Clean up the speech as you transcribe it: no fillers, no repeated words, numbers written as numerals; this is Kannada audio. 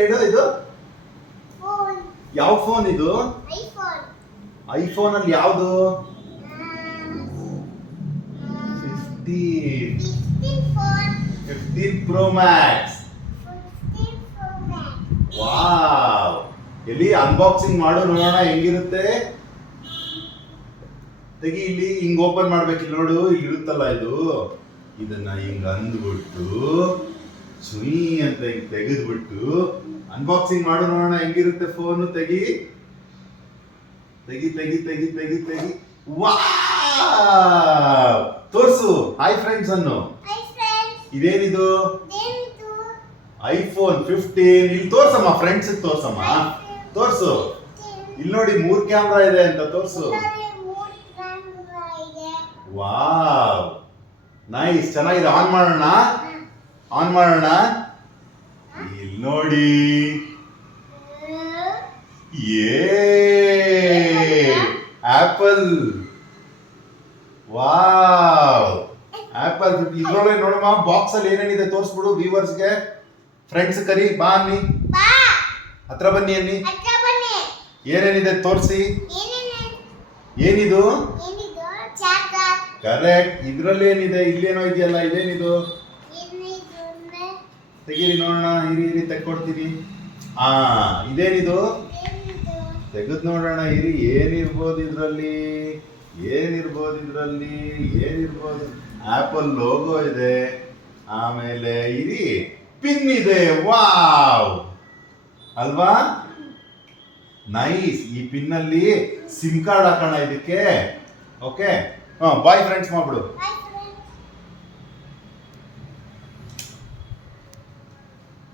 ಏನ್ ಹೇಳು ಇದು ಯಾವ ಫೋನ್ ಇದು? ಐಫೋನ್ ಅಲ್ಲಿ ಯಾವುದು? 15 Pro Max. ವಾವ್, ಎಲ್ಲಿ ಅನ್ಬಾಕ್ಸಿಂಗ್ ಮಾಡು ನೋಡೋಣ ಹೆಂಗಿರುತ್ತೆ. ತೆಗಿ, ಇಲ್ಲಿ ಹಿಂಗ್ ಓಪನ್ ಮಾಡ್ಬೇಕಿಲ್ಲ ನೋಡು, ಇಲ್ಲಿ ಇರುತ್ತಲ್ಲ ಇದು, ಇದನ್ನ ಹಿಂಗ್ ಅಂದ್ಬಿಟ್ಟು ಸುಯಿ ಅಂತ ಹಿಂಗ್ ತೆಗೆದ್ಬಿಟ್ಟು ಅನ್ಬಾಕ್ಸಿಂಗ್ ಮಾಡು ನೋಡೋಣ ಹೆಂಗಿರುತ್ತೆ ಫೋನ್. ತೆಗಿ ತೆಗಿ ತೆಗಿ ತೆಗಿ ತೆಗಿ ತೆಗಿ. ವಾವ್, ತೋರ್ಸು ಹಾಯ್ ಫ್ರೆಂಡ್ಸ್ ಅನ್ನು. ಇದೇನಿದು? ಐಫೋನ್ 15. ಇಲ್ಲಿ ತೋರ್ಸಮ್ಮ, ಫ್ರೆಂಡ್ಸ್ ತೋರ್ಸಮ್ಮ, ತೋರ್ಸು. ಇಲ್ಲಿ ನೋಡಿ 3 ಕ್ಯಾಮ್ರಾ ಇದೆ ಅಂತ ತೋರ್ಸು. ವಾವ್, ನೈಸ್, ಚೆನ್ನಾಗಿದೆ. ಆನ್ ಮಾಡೋಣ, ಆನ್ ಮಾಡೋಣ. ಇಲ್ಲಿ ನೋಡಿ, ಆಪಲ್. Wow, apple. ಇದ್ರೊಳಗೆ ನೋಡಮ್ಮ, ಬಾಕ್ಸ್ ಅಲ್ಲಿ ಏನೇನಿದೆ ತೋರಿಸ್ಬಿಡು ವ್ಯೂವರ್ಸ್ಗೆ. ಫ್ರೆಂಡ್ಸ್ ಕರಿ, ಬಾ ಅನ್ನಿ, ಹತ್ರ ಬನ್ನಿ ಅನ್ನಿ. ಏನೇನಿದೆ ತೋರಿಸಿ. ಏನಿದು? ಕರೆಕ್ಟ್. ಇದ್ರಲ್ಲಿ ಏನಿದೆ? ಇಲ್ಲೇನೋ ಇದೆಯಲ್ಲ, ಇದೇನಿದು? ತೆಗೀರಿ ನೋಡೋಣ, ಇರಿ ತೆಕ್ಕೊಡ್ತೀನಿ. ಇದೇನಿದು? ತೆಗೆದ್ ನೋಡೋಣ ಇರಿ. ಏನಿರ್ಬೋದು ಇದ್ರಲ್ಲಿ? ಏನಿರ್ಬೋದು? ಆಪಲ್ ಲೋಗೋ ಇದೆ, ಆಮೇಲೆ ಇರಿ ಪಿನ್ ಇದೆ. ವಾವ್ ಅಲ್ವಾ, ನೈಸ್. ಈ ಪಿನ್ ಅಲ್ಲಿ ಸಿಮ್ ಕಾರ್ಡ್ ಹಾಕೋಣ ಇದಕ್ಕೆ. Okay, boy friends ಮಾಡ್ಬಿಡು.